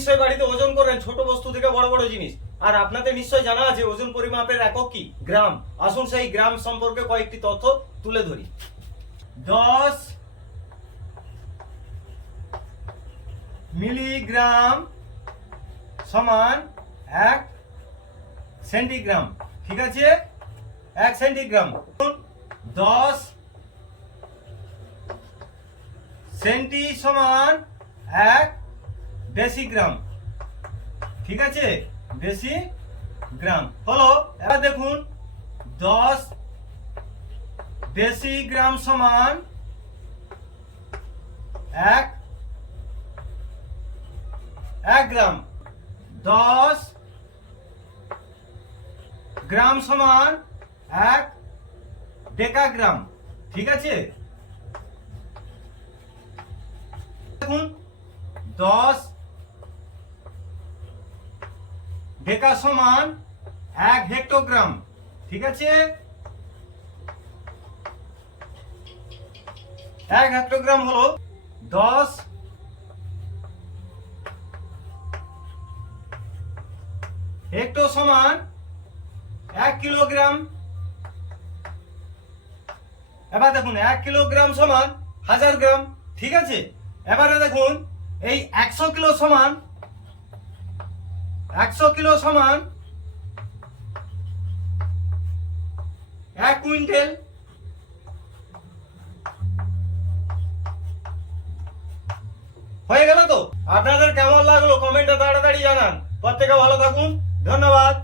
নিশ্চয়ই বাড়িতে ওজন করেন, ছোট বস্তু থেকে বড় বড় জিনিস। আর আপনাদের নিশ্চয়ই জানা আছে ওজন পরিমাপের একক কি? গ্রাম। আসুন সেই গ্রাম সম্পর্কে কয়েকটি তথ্য তুলে ধরি। 10 মিলিগ্রাম সমান 1 সেন্টিগ্রাম। ঠিক আছে, 1 সেন্টিগ্রাম। 10 সেন্টি সমান 1 ডেসিগ্রাম। ঠিক আছে, ডেসিগ্রাম হলো। এবার দেখুন 10 ডেসিগ্রাম সমান 1 গ্রাম। 10 গ্রাম সমান 1 ডেকাগ্রাম। ঠিক আছে, দেখুন 10 ডেকা সমান 1 হেক্টোগ্রাম। ঠিক আছে, 1 হেক্টোগ্রাম হলো 10 হেক্টো সমান 1 কিলোগ্রাম। এবার দেখুন 1 কিলোগ্রাম সমান 1000 গ্রাম। ঠিক আছে, এবারে দেখুন এই 100 কিলো সমান 1 কুইন্টাল। হয়ে গেল তো? আপনাদের কেমন লাগলো কমেন্টে তাড়াতাড়ি জানান। প্রত্যেকে ভালো থাকুন, ধন্যবাদ।